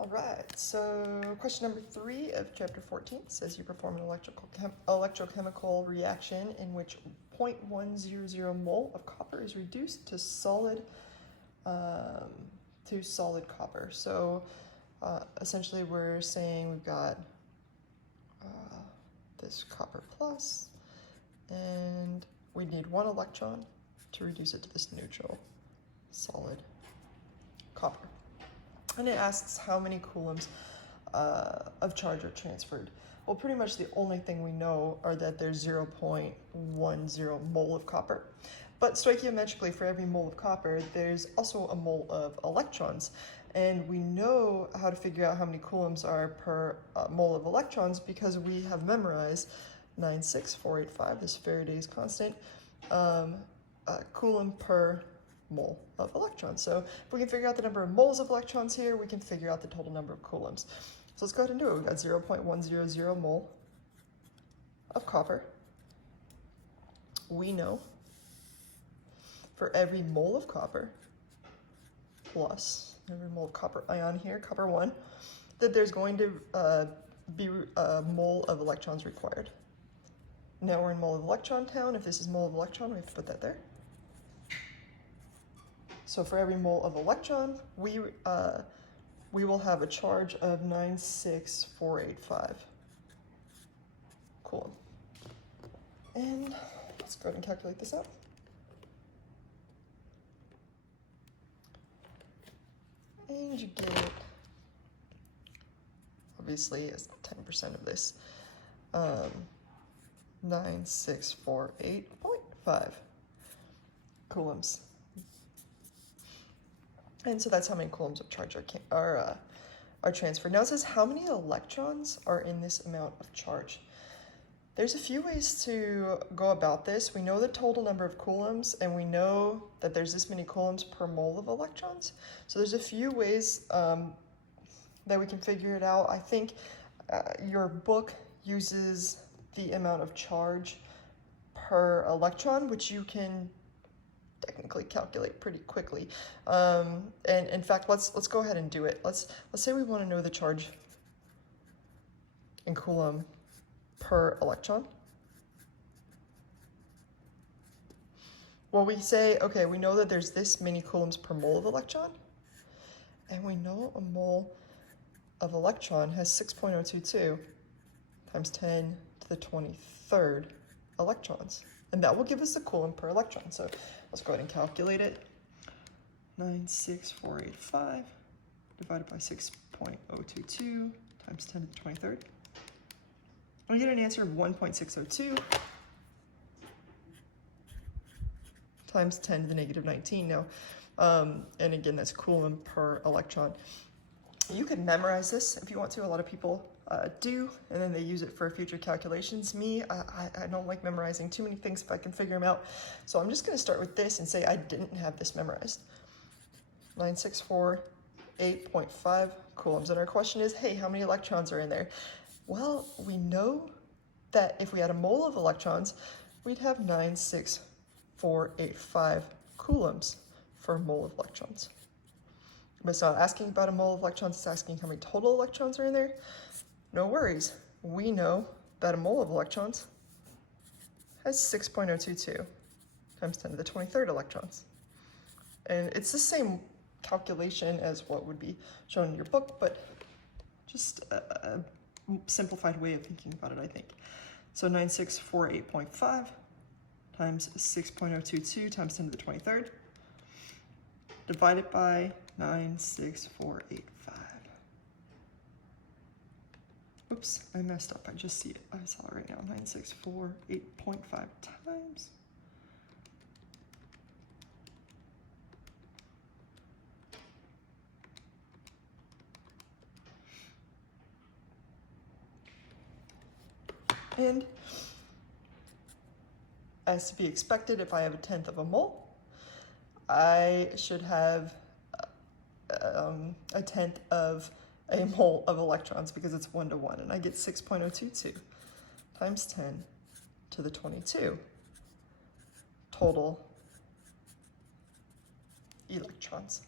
All right, so question number 3 of chapter 14 says you perform an electrochemical reaction in which 0.100 mole of copper is reduced to solid copper. So essentially we're saying we've got this copper plus, and we need 1 electron to reduce it to this neutral solid copper. And it asks how many coulombs of charge are transferred. Well, pretty much the only thing we know are that there's 0.10 mole of copper. But stoichiometrically, for every mole of copper, there's also a mole of electrons. And we know how to figure out how many coulombs are per mole of electrons because we have memorized 96485, this Faraday's constant, coulomb per mole of electrons. So if we can figure out the number of moles of electrons here, we can figure out the total number of coulombs. So let's go ahead and do it. We've got 0.100 mole of copper. We know for every mole of copper plus every mole of copper ion here, copper 1, that there's going to be a mole of electrons required. Now we're in mole of electron town. If this is mole of electron, we have to put that there. So for every mole of electron, we will have a charge of 96485 coulomb. And let's go ahead and calculate this out. And you get, obviously, it's 10% of this, 9648.5 coulombs. And so that's how many coulombs of charge are transferred. Now it says how many electrons are in this amount of charge. There's a few ways to go about this. We know the total number of coulombs, and we know that there's this many coulombs per mole of electrons. So there's a few ways that we can figure it out. I think your book uses the amount of charge per electron, which you can technically calculate pretty quickly. And in fact, let's go ahead and do it. Let's say we want to know the charge in coulomb per electron. Well, we say, okay, we know that there's this many coulombs per mole of electron, and we know a mole of electron has 6.022 times 10 to the 23rd electrons. And that will give us the coulomb per electron. So let's go ahead and calculate it. 96485 divided by 6.022 times 10 to the 23rd. We get an answer of 1.602 times 10 to the negative 19 now. And again, that's coulomb per electron. You can memorize this if you want to. A lot of people do, and then they use it for future calculations. Me, I don't like memorizing too many things if I can figure them out. So I'm just going to start with this and say I didn't have this memorized. 9648.5 coulombs. And our question is, hey, how many electrons are in there? Well, we know that if we had a mole of electrons, we'd have 96485 coulombs for a mole of electrons. But it's not asking about a mole of electrons, it's asking how many total electrons are in there. No worries. We know that a mole of electrons has 6.022 times 10 to the 23rd electrons. And it's the same calculation as what would be shown in your book, but just a simplified way of thinking about it, I think. So 9648.5 times 6.022 times 10 to the 23rd divided by 96485. Oops, I messed up. I just see it. I saw it right now. 9648.5 times. And as to be expected, if I have 1/10 of a mole, I should have 1/10 of a mole of electrons because it's 1 to 1, and I get 6.022 times 10 to the 22 total electrons.